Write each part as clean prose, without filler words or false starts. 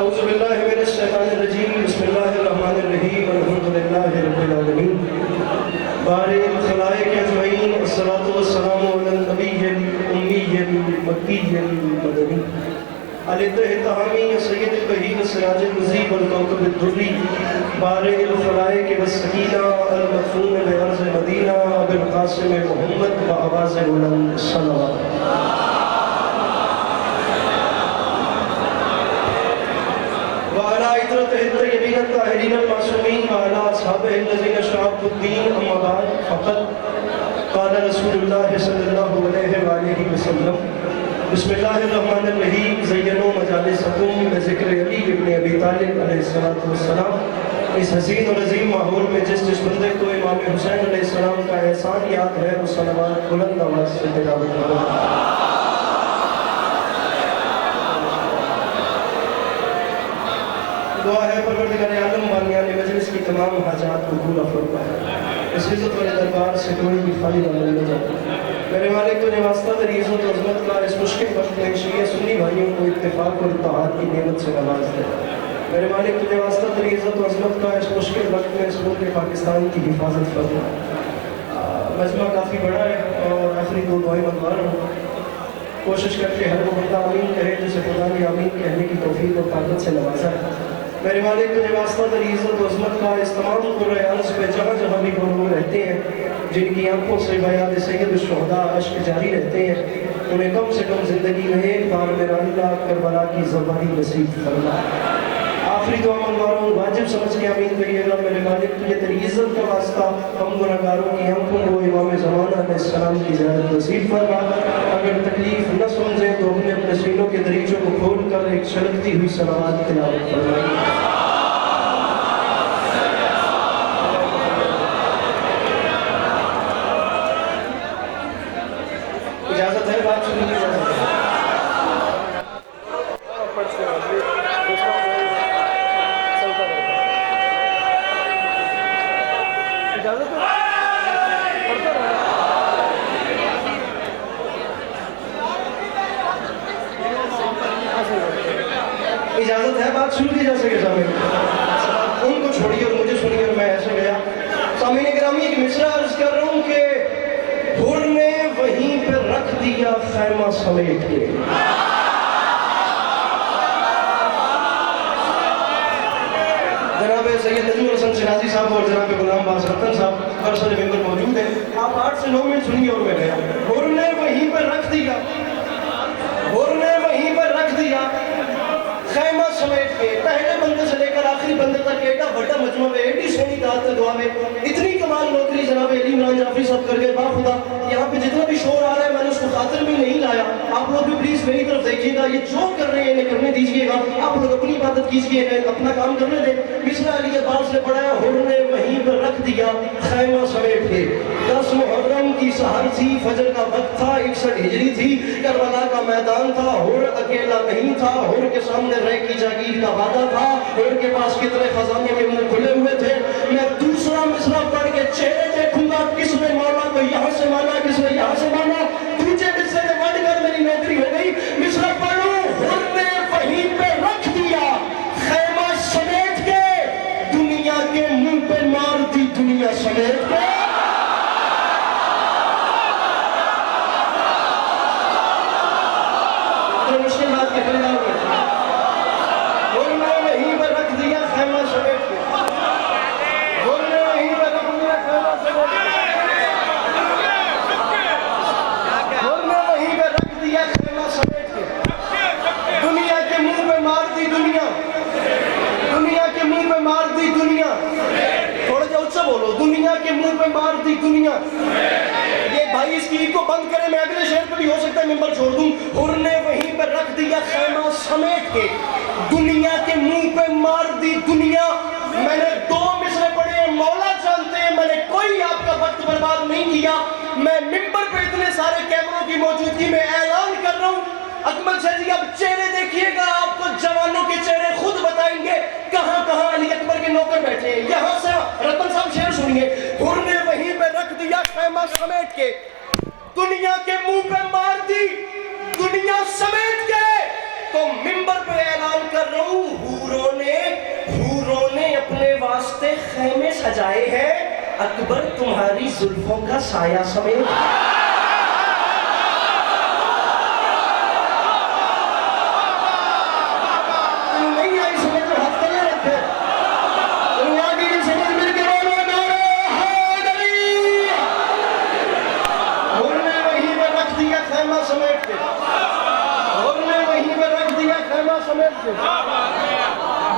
اعوذ باللہ من الشیطان الرجیم بسم اللہ الرحمن الرحیم الحمدللہ رب العالمین بارئ الخلائق اجمعین والصلاة والسلام علی النبی الامی المکی المدنی علیہ تہامی سید البہی سراج المزیب والکوکب الدری بارئ الخلائق والسکینہ المدفون بعرض مدینہ ابو القاسم محمد بآواز بلند صلوات الطيبين الطاهرين المعصومين وعلى أصحابه الذين شرعوا الدين أما بعد فقد قال رسول الله صلى الله عليه وآله وسلم بسم الله الرحمن الرحيم زينوا مجالسكم بذكر علي بن أبي طالب علیہ الصلوۃ والسلام اس حسین اور عظیم ماحول میں جس بندے کو امام حسین علیہ السلام کا احسان یاد ہے وہ صلوات بلند آواز سے تلاوت کرو دعا ہے پروردگار عالم بانیان مجلس کی تمام حاجات کو پورا فرما اس عزت والے دربار سے کوئی بھی خالی نہ لے جائے میرے مالک تو نے واسطہ تیری عزت و عظمت کا اس مشکل وقت میں شیعہ سنی بھائیوں کو اتفاق اور اتحاد کی نعمت سے نواز دے میرے مالک تو نے واسطہ تیری عزت و عظمت کا اس مشکل وقت میں اس ملک پاکستان کی حفاظت فرما مجمع کافی بڑا ہے اور آخری دو دعائیں منگوا رہا ہوں کوشش کر کے ہر وہ بندہ آمین کہے جسے خدا نے آمین کہنے کی توفیق اور طاقت سے نوازا ہے میرے مالک تجھے واسطہ تیری عزت و عظمت کا اس تمام قرۂ عرض پہ جہاں جہاں بھی لوگ رہتے ہیں جن کی آنکھوں سے بیان سید الشہداء اشک جاری رہتے ہیں انہیں کم سے کم زندگی میں ایک بار میرا اللہ کربلا کی زبانی نصیب فرما آخری دعا منگوا رہا ہوں واجب سمجھ کے آمین کہیے گا میرے مالک تجھے تیری عزت کا واسطہ ہم گناہگاروں کی آنکھوں کو امام زمانہ علیہ السلام کی زیارت نصیب فرما اگر تکلیف نہ سمجھیں تو اپنے اپنے سینوں کے دریچوں کو کھول کر ایک چھلکتی ہوئی صلوات تلاوت فرمائیں اجازت ہے بات سننے کی اجازت ہے اجازت ہے بات شروع کی جا سکے سامنے ان کو چھوڑیے اور مجھے سنیے اور میں ایسے گیا سامعین گرامی ایک مصرع عرض کر رہا ہوں کہ حر نے وہیں پہ رکھ دیا خیمہ سمیٹ کے جناب سید نجم الحسن شیرازی صاحب اور جناب غلام باز رتن صاحب ہر سر ممبر موجود ہیں آپ 8 سے 9 منٹ سنیے اور میں گیا حر نے وہیں پہ رکھ دیا حر نے وہیں پہ رکھ دیا خیمہ سمیٹ کے پہلے بندے سے لے کر آخری بندے تک ایڈا بڑا مجمع میں ایڈی سونی دعات دعا میں اتنی کمال نوکری جناب علی عمران جعفری صاحب کر گئے باخدا یہاں پہ جتنا بھی شور آ رہا ہے میں نے اس کو خاطر بھی نہیں لایا آپ لوگ بھی پلیز میری طرف دیکھیے گا یہ جو کر رہے ہیں انہیں کرنے دیجیے گا آپ لوگ اپنی عبادت کیجیے گا اپنا کام کرنے دیں مصرع علی عباس نے پڑھایا حر نے وہیں پر رکھ دیا خیمہ سمیٹ کے 10 محرم کی سحر تھی فجر کا وقت تھا 61 ہجری تھی کربلا کا میدان تھا حر اکیلا نہیں تھا حر کے سامنے رہ کی جاگیر کا وعدہ تھا حر کے پاس کتنے خزانے کے منہ کھلے ہوئے تھے میں دوسرا مصرع پڑھ کے چہرے دیکھوں گا کس نے مانا کوئی یہاں سے مانا کس نے یہاں سے مانا تجھے مصرع نے بڑھ کر میری نوکری ہو گئی مصرع پڑھوں حر نے وہیں پہ رکھ دیا خیمہ سمیٹ کے دنیا کے منہ پہ مار دی دنیا سمیٹ کے تو مشکل بات کے پہلے ہوئے حر نے وہیں پہ رکھ دیا خیمہ سمیٹ کے حر نے وہیں پہ رکھ دیا خیمہ سمیٹ کے حر نے وہیں پہ رکھ دیا خیمہ سمیٹ کے دنیا کے منہ پہ مار دی دنیا دنیا کے منہ پہ مار دی دنیا تھوڑا جا اچھا بولو دنیا کے منہ پہ مار دی دنیا یہ بھائی اس کی کو بند کرے میں اگلے شہر پہ بھی ہو سکتا ہے ممبر چھوڑ دوں حر نے وہیں پہ رکھ دیا خیمہ سمیٹ کے دنیا کے منہ پہ مار دی دنیا میں نے 2 مصرع پڑھے ہیں مولا جانتے ہیں میں نے کوئی آپ کا وقت برباد نہیں کیا میں ممبر پہ اتنے سارے کیمروں کی موجودگی میں اعلان کر رہا ہوں اکمل شاہ جی آپ چہرے دیکھیے گا آپ کو جوانوں کے چہرے خود بتائیں گے کہاں کہاں علی اکبر کے نوکر بیٹھے ہیں یہاں سے رتن صاحب شعر سنیے حر نے وہیں پہ رکھ دیا خیمہ سمیٹ کے دنیا کے منہ پہ مار دی دنیا سمیٹ کے تو منبر پہ اعلان کر رہا ہوں، حوروں نے اپنے واسطے خیمے سجائے ہیں، اکبر تمہاری زلفوں کا سایہ سمیت۔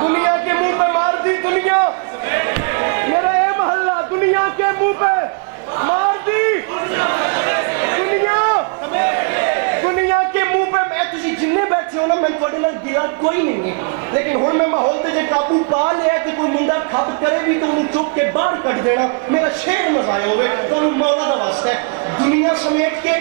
دنیا کے منہ پہ مار دی، دنیا میرا اے محلہ دنیا کے منہ پہ مار دی، دنیا کے منہ پہ میں تسی جننے بیٹھے ہو نا میں تھوڑے نال گلا کوئی نہیں ہے، لیکن ہن میں ماحول تے جے قابو پا لیا کہ کوئی منڈا کھپ کرے بھی تو انہوں چک کے باہر کٹ دینا، میرا شعر مزایا ہوئے تو انہوں مولا دا واسطہ ہے۔ دنیا سمیٹ کے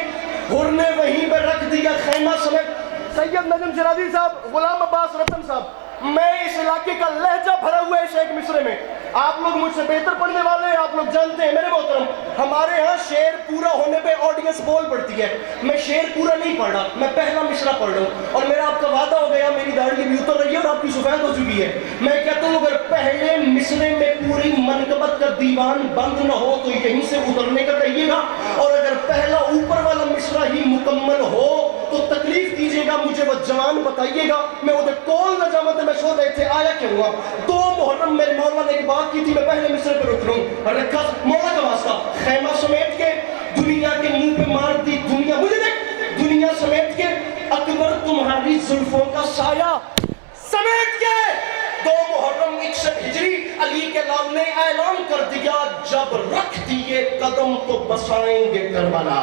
حر نے وہیں پہ رکھ دیا خیمہ سمیٹ۔ سید نجم شرازی صاحب، غلام عباس رتن صاحب، میں اس علاقے کا لہجہ بھرا ہوا ہے اس ایک مصرے میں، آپ لوگ مجھ سے بہتر پڑھنے والے ہیں، آپ لوگ جانتے ہیں میرے محترم، ہمارے ہاں شعر پورا ہونے پہ آڈینس بول پڑتی ہے، میں شعر پورا نہیں پڑھ رہا، میں پہلا مصرع پڑھ رہا ہوں، اور میرا آپ کا وعدہ ہو گیا، میری داڑھی بھی اتر رہی ہے اور آپ کی سفید ہو چکی ہے، میں کہتا ہوں اگر پہلے مصرے میں پوری منقبت کا دیوان بند نہ ہو تو یہیں سے اترنے کا کہیے گا، اور اگر پہلا اوپر والا مصرع ہی مکمل ہو تو تکلیف دیجیے گا، مجھے وہ جوان بتائیے گا، میں ادھر کول نہ جامت میں سو رہے تھے آیا کیا ہوا، 2 محرم میرے مولا نے ایک بات کی تھی، میں پہلے مصرے پر رک رہا ہوں، رکھا مولا کا واسطہ، خیمہ سمیٹ کے دنیا کے منہ پہ مار دی دنیا، مجھے دیکھ دنیا سمیٹ کے اکبر تمہاری زلفوں کا سایہ سمیٹ کے 2 محرم 61 ہجری علی کے لال نے اعلان کر دیا، جب رکھ دیے قدم تو بسائیں گے کربلا۔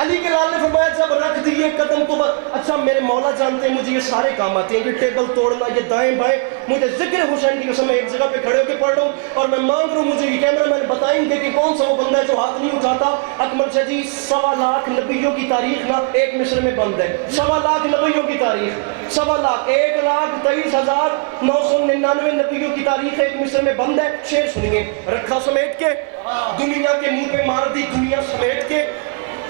علی کے لال نے فرمایا جب رکھ دیے قدم تو اچھا میرے مولا جانتے ہیں مجھے یہ سارے کام آتے ہیں، یہ ٹیبل توڑنا، یہ دائیں بائیں، مجھے ذکر حسین کی قسم میں ایک جگہ پہ کھڑے ہو کے پڑھ رہا ہوں اور میں مانگ رہا ہوں مجھے یہ کیمرہ مین بتائیں گے کہ کون سا وہ بندہ ہے جو ہاتھ نہیں اٹھاتا۔ اکمل شاہ جی 1.25 لاکھ نبیوں کی تاریخ نا ایک مصرے میں بند ہے، 1.25 لاکھ نبیوں کی تاریخ، 1.25 لاکھ 1,23,999 نبیوں کی تاریخ ایک مصرے میں بند ہے۔ شعر سنیے، رکھا سمیٹ کے دنیا کے منہ پہ مار دی دنیا سمیٹ کے،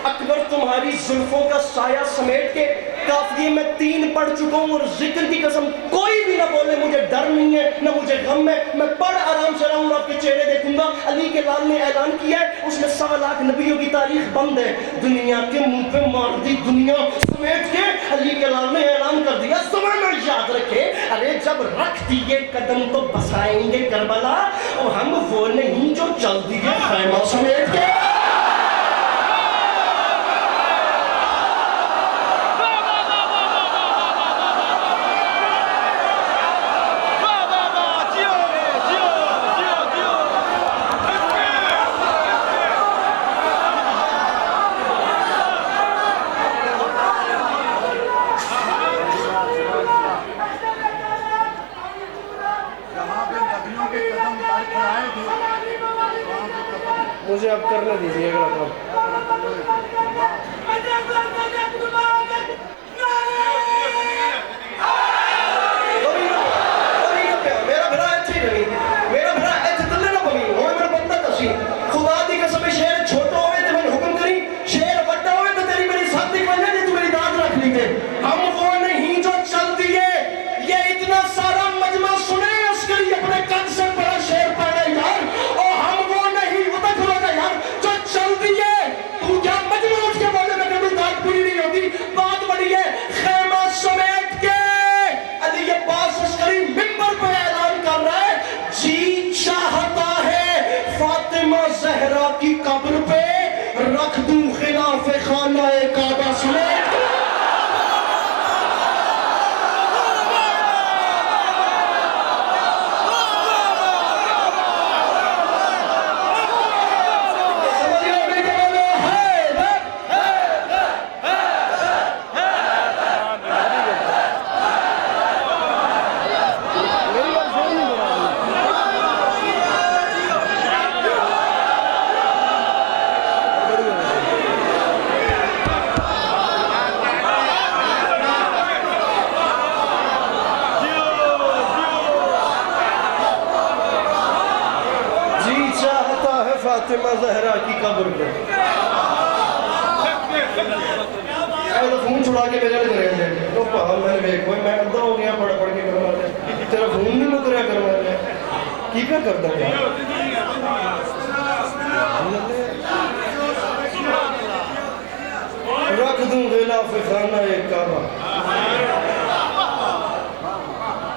اکبر تمہاری زلفوں کا سایہ سمیٹ کے، کافیے میں 3 پڑھ چکا ہوں اور ذکر کی قسم کوئی بھی نہ بولے، مجھے ڈر نہیں ہے نہ مجھے غم ہے، میں پڑھ آرام سے رہا ہوں، آپ کے چہرے دیکھوں گا۔ علی کے لال نے اعلان کیا ہے، اس میں 1.25 لاکھ نبیوں کی تاریخ بند ہے، دنیا کے منہ پہ مار دی دنیا سمیٹ کے، علی کے لال نے اعلان کر دیا، زمانہ یاد رکھے، ارے جب رکھ دیے قدم تو بسائیں گے کربلا، اور ہم وہ نہیں جو چل دیے خیمہ سمیٹ کے۔ مجھے اب کرنے دیجیے اگلا کام۔ میرا بھرا ایتھی نہیں، میرا بھرا ایتھی تلے نہ بنی، وہ میرا بندہ کسی خدا دی قسم شہر چھوٹا ہوئے تو میں حکم کری، شہر بڑا ہوئے تو تیری میری ساتھ کی وجہ نہیں تو میری داد رکھ لی تھے، ہم وہ نہیں جو چل دیے، یہ اتنا سارا مجمع سنے عسکری اپنے قد سے بڑا شہر پڑھے یار، اور ہم وہ نہیں اتک ہوگا یار جو چل دیے، تو کیا مجمع اٹھ کے بولے میں کبھی داد پوری نہیں ہوگی، بات بڑی ہے، خیمہ سمیٹ کے علی عباس عسکری منبر پہ اعلان کر رہا ہے، جی چاہتا ہے فاطمہ زہرا کی قبر پہ رکھ دوں خلاف خانہ کعبہ سمیٹ کے۔ فاطمہ زہرا کی قبر پہ تو فون چھڑا کے میرے لے رہے تھے تو پہاڑ میں نے دیکھو میں ادھا ہو گیا پڑھ پڑھ کے کروا لے تیرا فون نہیں مک رہا کروا لے کی کیا کرتا ہے رکھ دوں غلاف خانہ کعبہ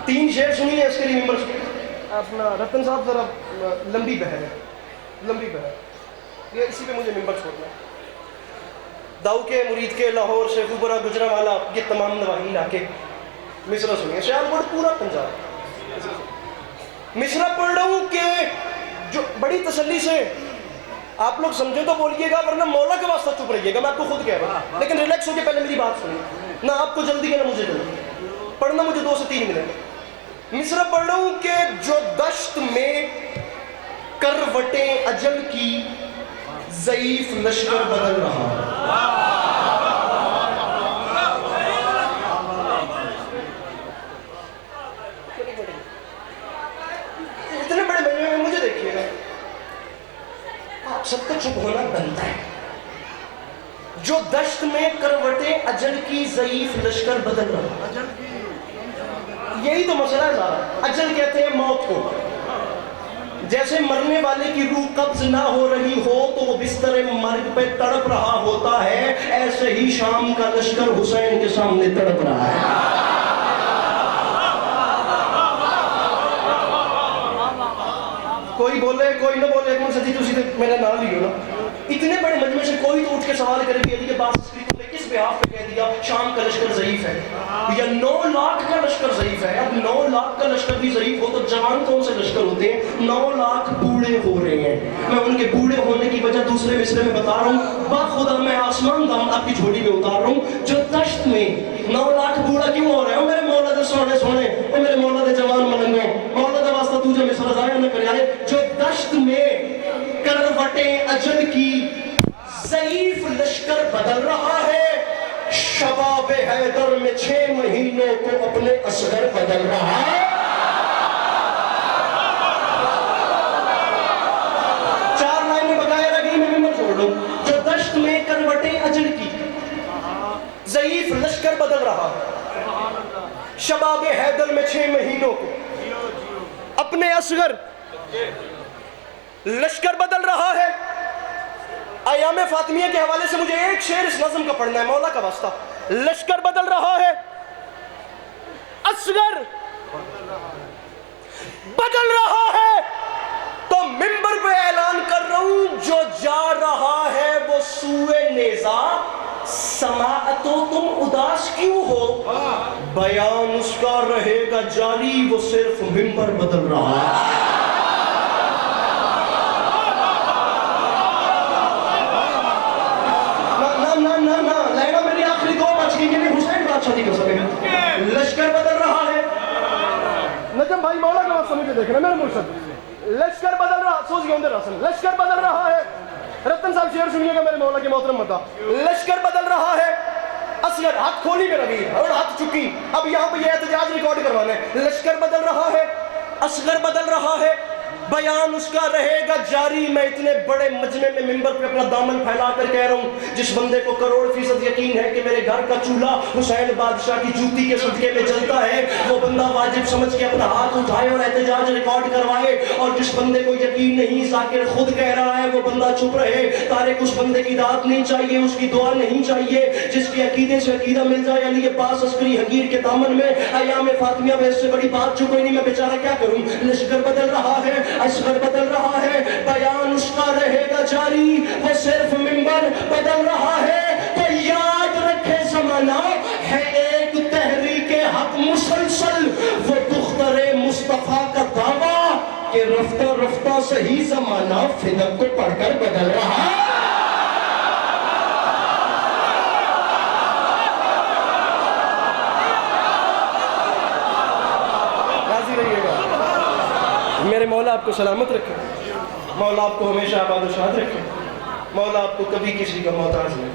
3 شعر سنیے اس کے لیے ممبر اپنا رتن صاحب ذرا لمبی بہر ہے یہ اسی پہ مجھے ممبر چھوڑنا ہے داؤ کے مرید کے لاہور شیخو پورہ گجرانوالہ یہ تمام نواحی علاقے مصرع سنیے سیالکوٹ پورا پنجاب مصرع پڑھ رہا ہوں کہ جو بڑی تسلی سے آپ لوگ سمجھیں تو بولیے گا ورنہ مولا کا واسطہ چپ رہیے گا میں آپ کو خود کہہ رہا ہوں لیکن ریلیکس ہو کے پہلے میری بات سنیے نہ آپ کو جلدی ہے نہ مجھے جلدی پڑھنا مجھے 2 سے 3 منٹ مصرع پڑھ رہا ہوں کہ جو دشت میں کروٹیں اجل کی ضعیف لشکر بدل رہا اتنے بڑے مجمع میں مجھے دیکھیے گا آپ سب کا چپ ہونا بنتا ہے جو دشت میں کروٹیں اجل کی ضعیف لشکر بدل رہا یہی تو مسئلہ ہے زیادہ اجل کہتے ہیں موت کو جیسے مرنے والے کی روح قبض نہ ہو رہی ہو تو وہ بستر مرگ پہ تڑپ رہا ہوتا ہے ایسے ہی شام کا لشکر حسین کے سامنے تڑپ رہا ہے کوئی بولے کوئی نہ بولے ایک سجی تو سیدھے میں نے نہ لیو نا اتنے بڑے مجمع سے کوئی تو اٹھ کے سوال کرے کہ یہ بات تم نے کس بحاف پہ کہہ دیا شام کا لشکر ضعیف ہے یا 9 لاکھ کا لشکر ضعیف ہے اب 9 لاکھ کا لشکر بھی ضعیف ہو تو جوان کون سے لشکر ہوتے ہیں 9 لاکھ بوڑھے ہو رہے ہیں میں ان کے بوڑھے ہونے کی وجہ دوسرے مصرے میں بتا رہا ہوں با خدا میں آسمان دام آپ کی جھوڑی میں اتار رہا ہوں جو دشت میں 9 لاکھ بوڑھا کیوں ہو رہے ہیں میرے مولا دے سونے سونے میرے مولا دے جوان ملنگو مولا دے واسطہ تو جو مصر ضائع نہ کر آئے جو دشت میں کروٹیں اجل کی ضعیف لشکر بدل رہا ہے شباب حیدر میں 6 مہینوں کو اپنے اصغر بدل رہا ہے 4 لائن میں بقایا رہ گئی میں ممبر چھوڑ لوں جو دشت میں کروٹیں اجل کی ضعیف لشکر بدل رہا ہے شباب حیدر میں 6 مہینوں کو اپنے اصغر لشکر بدل رہا ہے ایام فاطمیہ کے حوالے سے مجھے ایک شعر اس نظم کا پڑھنا ہے مولا کا واسطہ لشکر بدل رہا ہے اصغر بدل رہا ہے تو منبر پہ اعلان کر رہا ہوں جو جا رہا ہے وہ سوئے نیزہ سماعتو تم اداس کیوں ہو بیان اس کا رہے گا جاری وہ صرف منبر بدل رہا ہے لشکر بدل رہا ہے نجم بھائی مولا کا واسطہ مجھے دیکھنا میرے مرشد لشکر بدل رہا سوچ گیا اندر راسن لشکر بدل رہا ہے رتن صاحب شعر سنیے گا میرے مولا کے محترم مدہ لشکر بدل رہا ہے اصغر ہاتھ کھولی میرا ویر اور ہاتھ چکی اب یہاں پہ یہ احتجاج ریکارڈ کروانا ہے لشکر بدل رہا ہے اصغر بدل رہا ہے بیان اس کا رہے گا جاری میں اتنے بڑے مجمع میں منبر پہ اپنا دامن پھیلا کر کہہ رہا ہوں جس بندے کو 100% یقین ہے کہ میرے گھر کا چولہا حسین بادشاہ کی جوتی کے صدقے میں جلتا ہے وہ بندہ واجب سمجھ کے اپنا ہاتھ اٹھائے اور احتجاج ریکارڈ کروائے اور جس بندے کو یقین نہیں ذاکر خود کہہ رہا ہے وہ بندہ چپ رہے تارک اس بندے کی داد نہیں چاہیے اس کی دعا نہیں چاہیے جس کے عقیدے سے عقیدہ مل جائے علی عباس عسکری حقیر کے دامن میں ایام فاطمیہ میں اس سے بڑی بات جو کوئی نہیں میں بیچارہ کیا کروں لشکر بدل رہا ہے اصغر بدل رہا ہے بیان اس کا رہے گا جاری وہ صرف منبر بدل رہا ہے تو یاد رکھے زمانہ ہے ایک تحریک حق مسلسل وہ دختر مصطفیٰ کا دعویٰ کہ رفتہ رفتہ صحیح زمانہ فدق کو پڑھ کر بدل رہا ہے میرے مولا آپ کو سلامت رکھے مولا آپ کو ہمیشہ آباد و شاد رکھے مولا آپ کو کبھی کسی کا محتاج نہیں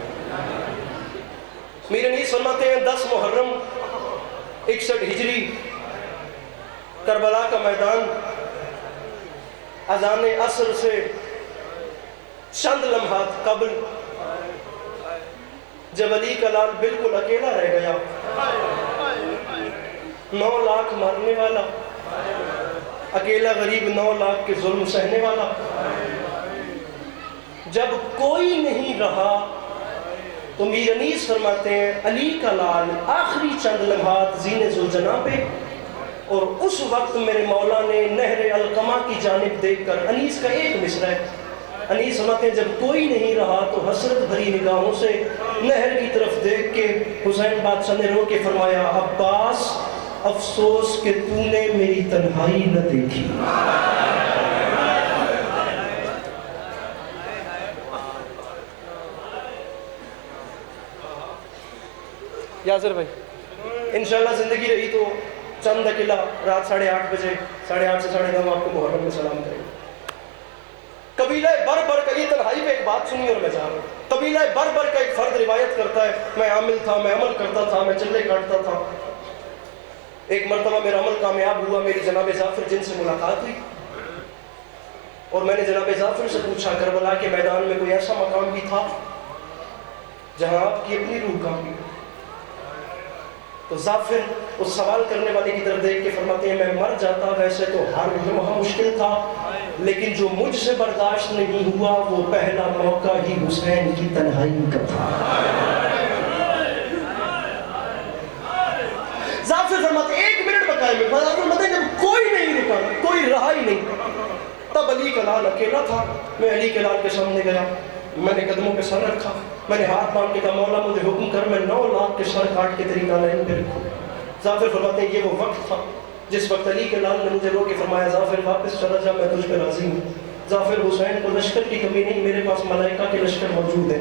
میرے نہیں سناتے ہیں 10 محرم 61 ہجری کربلا کا میدان اذان عصر سے چند لمحات قبل جب علی کا لال بالکل اکیلا رہ گیا، 9 لاکھ مارنے والا، اکیلا غریب 9 لاکھ کے ظلم سہنے والا، جب کوئی نہیں رہا تو میر انیس فرماتے ہیں علی کا لال آخری چند لمحات زین ذوالجناح پہ، اور اس وقت میرے مولا نے نہر القمہ کی جانب دیکھ کر، انیس کا ایک مصرع ہے، انیس فرماتے ہیں جب کوئی نہیں رہا تو حسرت بھری نگاہوں سے نہر کی طرف دیکھ کے حسین بادشاہ نے رو کے فرمایا عباس افسوس کہ تو نے میری تنہائی نہ دیکھی۔ یاسر بھائی انشاءاللہ زندگی رہی تو چند اکیلا رات 8:30 بجے 8:30 سے 9:30 آپ کو محرم میں سلام کریں گے۔ قبیلہ بربر کا یہ تنہائی میں ایک بات سنی اور میں جا رہا ہوں۔ قبیلہ بربر کا ایک فرد روایت کرتا ہے میں عامل تھا، میں عمل کرتا تھا، میں چلے کاٹتا تھا۔ ایک مرتبہ میرا عمل کامیاب ہوا، میری جناب ظافر جن سے ملاقات ہوئی اور میں نے جناب ظافر سے پوچھا کربلا کے میدان میں کوئی ایسا مقام بھی تھا جہاں آپ کی اپنی روح کانپی؟ تو ظافر اس سوال کرنے والے کی طرف دیکھ کے فرماتے ہیں میں مر جاتا ویسے تو ہر لمحہ مشکل تھا، لیکن جو مجھ سے برداشت نہیں ہوا وہ پہلا موقع ہی حسین کی تنہائی کا تھا۔ ظافر فرماتے ہیں 1 منٹ بقائے میں ظافر فرماتے ہیں جب کوئی نہیں رکا، کوئی رہا ہی نہیں، تب علی کا لال اکیلا تھا۔ میں علی کے لال کے سامنے گیا، میں نے قدموں پہ سر رکھا، میں نے ہاتھ باندھ کے کہا مولا مجھے حکم کر میں 9 لاکھ کے سر کاٹ کے تیری کالین پہ رکھوں۔ ظافر فرماتے ہیں یہ وہ وقت تھا جس وقت علی کے لال نے مجھے رو کے فرمایا ظافر واپس چلا جا میں تجھ پہ راضی ہوں۔ ظافر حسین کو لشکر کی کمی نہیں، میرے پاس ملائکہ کے لشکر موجود ہے۔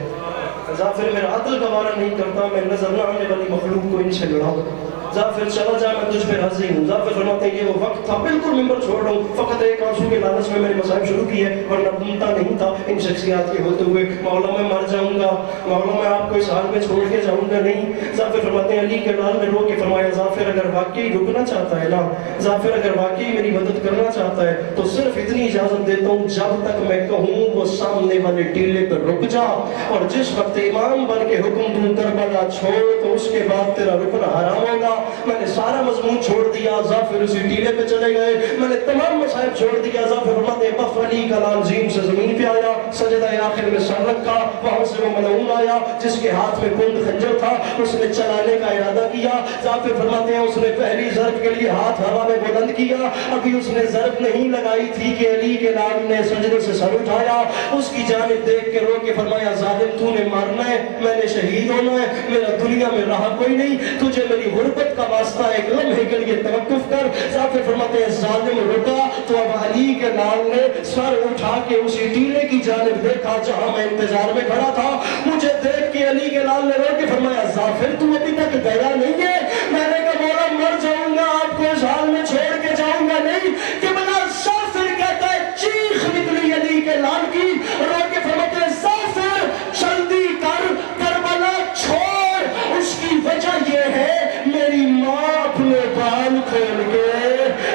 ظافر میرا عدل گوارا نہیں کرتا، میں نظر نہ آنے والی مخلوق کو ان سے لڑاؤں۔ ظافر چلا جا میں تجھ پہ راضی ہوں۔ ظافر فرماتے ہیں یہ وہ وقت تھا بالکل ممبر چھوڑ رہا ہوں، فقط ایک آنسو کے لالچ میں میرے مصائب شروع کی ہے، ورنہ بنتا نہیں تھا ان شخصیات کے ہوتے ہوئے مولا میں مر جاؤں گا، مولا میں آپ کو اس حال میں چھوڑ کے جاؤں گا نہیں۔ ظافر فرماتے ہیں علی کے لال نے رو کے فرمایا ظافر اگر واقعی رکنا چاہتا ہے نا، ظافر اگر واقعی میری مدد کرنا چاہتا ہے تو صرف اتنی اجازت دیتا ہوں جب تک میں کہوں وہ سامنے والے ٹیلے پر رک جا، اور جس وقت امام بن کے حکم دوں کربلا چھوڑ تو اس کے بعد تیرا رکنا حرام ہوگا۔ میں نے سارا مضمون چھوڑ دیا، ظافر اسی ٹیلے پہ چلے گئے، میں نے تمام مسائب چھوڑ دیا۔ ظافر فرماتے ہیں بس علی کا لال زین سے زمین پہ آیا، سجدہ آخر میں سر رکھا، وہاں سے وہ ملعون آیا جس کے ہاتھ میں کند خنجر تھا، اس نے چلانے کا ارادہ کیا۔ ظافر فرماتے ہیں اس نے پہلی ضرب کے لیے ہاتھ ہوا میں بلند کیا، ابھی اس نے ضرب نہیں لگائی تھی کہ علی کے لال نے سجدے سے سر اٹھایا، اس کی جانب دیکھ کے رو کے فرمایا ظالم تو نے مارنا ہے، میں نے شہید ہونا ہے، میرا دنیا میں رہا کوئی نہیں، تجھے میری غربت کا واسطہ ایک لمحے کے لیے توقف کر۔ ظافر فرماتے ہیں ظالم رکا تو اب علی کے لال نے سر اٹھا کے اسی ٹیلے کی جانب دیکھا جہاں میں انتظار میں کھڑا تھا، مجھے دیکھ کے علی کے لال نے رو کے فرمایا ظافر تو ابھی تک گیا نہیں ہے؟ میں نے کہا مولا مر جاؤں گا، آپ کو اس حال میں چھوڑ کے جاؤں گا نہیں کہ بنا ظافر کہتا ہے چیخ نکلی علی کے لال کی، رو کے فرماتے ہیں ظافر جلدی کر کربلا چھوڑ، اس کی وجہ یہ ہے میری ماں اپنے بال کھول کے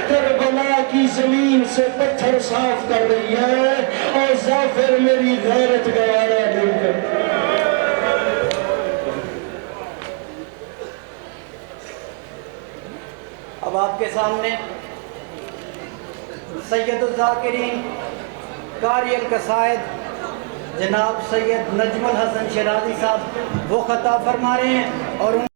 کربلا کی زمین سے پتھر صاف کر رہی ہے اور ظافر میری غیرت گوارا نہیں کرتا۔ اب آپ کے سامنے سید الذاکرین قاری القصائد جناب سید نجم الحسن شیرازی صاحب وہ خطاب فرما رہے ہیں اور ان